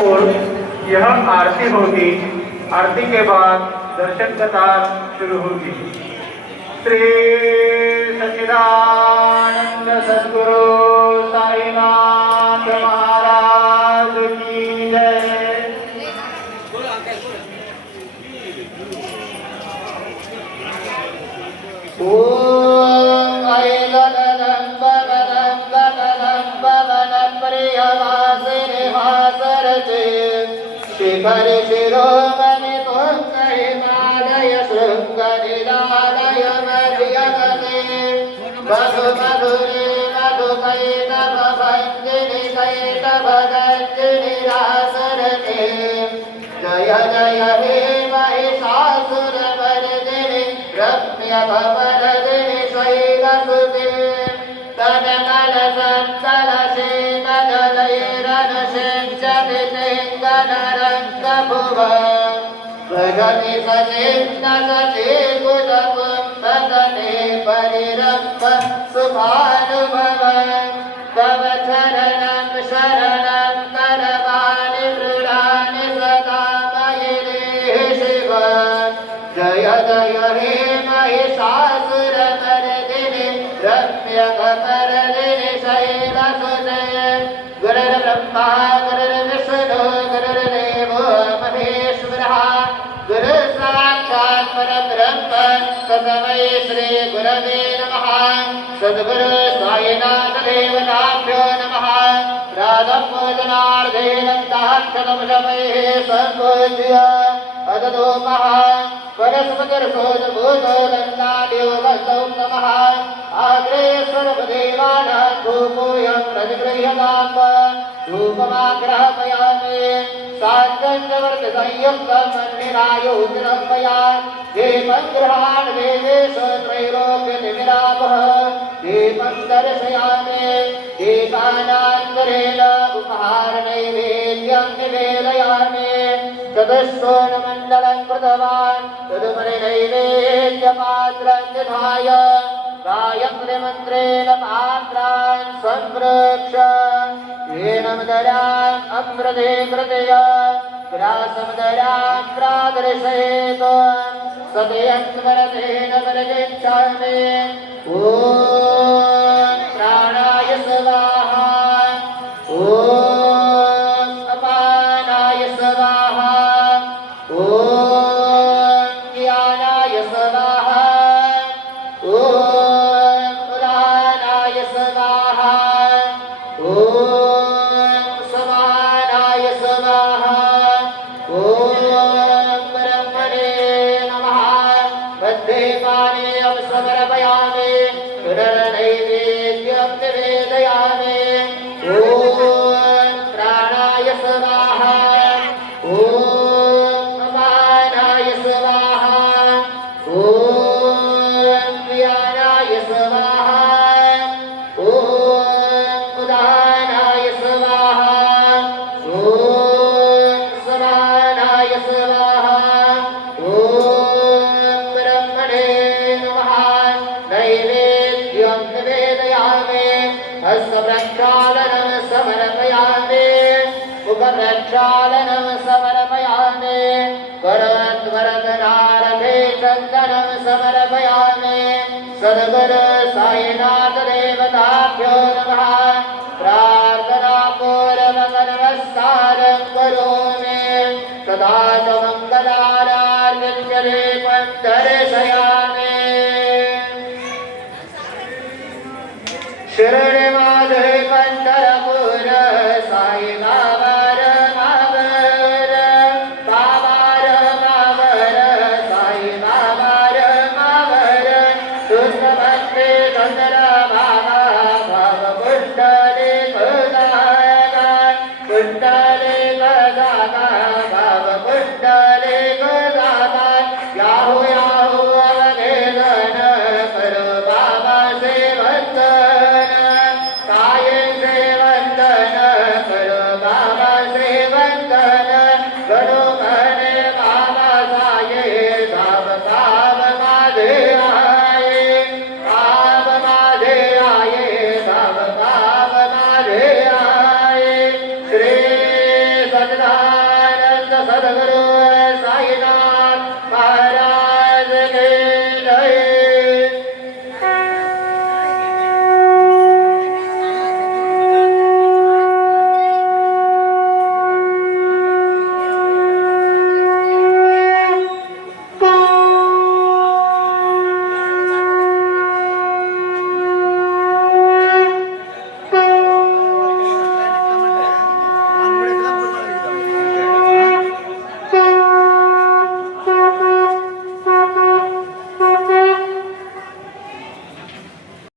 और यह आरती होगी। आरती के बाद दर्शन कतार शुरू होगी। श्री सच्चिदानंद सद्गुरु साईनाथ महाराज की जय। ओम ऐलदनं भवनं भवनं भवनं प्रियवासिनि वासरते शिखर शिरोमणि तुङ्गहिमालय शृङ्गनिलालय मध्यगते मधु मधुरे मधुकैटभ भञ्जिनि कैटभगञ्जिनि रासरते जय जय हे महिषासुरमर्दिनि रम्यभवरदिनि शैलसुते भगति सचिन्न सचे कुलपुंसने परिरम्भ सुभानुभव तव चरणं शरणं करवाणि मृडानि सदा मयि शिव जय जय हे महिषासुरमर्दिनि रम्यकमरदिनि शैलसुते गुरुर्ब्रह्मा गुरुर्विष्णुः गुरुर्देवो महेश्वरः गुरु साक्षात् परब्रह्म तस्मै श्री गुरवे नमः। सद्गुरु साईनाथ देवताभ्यो नमः। प्रातःपूजनार्थे दन्ताक्षतमशमैः सम्पूज्य अदधूमः परस्पतिर्भूतो दन्ताद्योगस्तौ नमः। आग्रेश्वरदेवानां धूपोऽयं प्रतिगृह्यताम् धूपमाग्रहपयामि साङ्गवर्तसंयुक्तमन्निरायोजनमया दीपं गृहाण देवेश त्रैलोक्यतिमिरापः दीपं दर्शयामि दीपानान्तरेण उपहारनैवेद्यं निवेदयामि चतुष्कोणमण्डलं कृतवान् तदुपरि नैवेद्यपात्रं निधाय गायत्रीमन्त्रेण पात्रान् सम्प्रोक्ष येन मदराम् अमृते कृतय ग्रासमदरां प्रादर्शयेत् सदयं स्मरतेन वर्जिष्यामि। ॐ प्राणाय स्वाहा ॐ अपानाय स्वाहा ॐ ज्ञानाय स्वाहा ॐ उदानाय स्वाहा ॐ समानाय स्वाहा ॐ ब्रह्मणे नमः। मध्ये पानीयं समर्पयामि पुनर्नैवेद्यं निवेदयामि। ॐ प्राणाय स्वाहा ॐ अपानाय स्वाहा ॐ ज्ञानाय स्वाहा ॐ उदानाय स्वाहा ॐ समानाय स्वाहा ॐ ब्रह्मणे नमः। नैवेद्यं निवेदयामि हस्तप्रक्षालनं समर्पयामि मुखप्रक्षालनं समर्पयामि करवरदनारभे चन्दनं समर्पयामि। सद्गुरु साईनाथ देवताभ्यो नमः। प्रार्थनापूर्वकनमस्कारं करोमि सदा च मङ्गलारार्यं दर्शयामि। शिरडिमाधे पंढरपूर साई बाबार मावर बाबार मावर साई बाबार मावर सुंदरमंत्री चंद्र बाबा भाव कुंडले गजागा कुंडले गजागा भाव कुंडले गजागा याहू याहू अवधेदन करो बाबा से वंदन साई से वंदन करो बाबा से वंदन करो कहने बाबा साये सब पाप माधे आए पाप माधे आए सब पाप माधे आए। श्री सच्चिदानंद खडगरे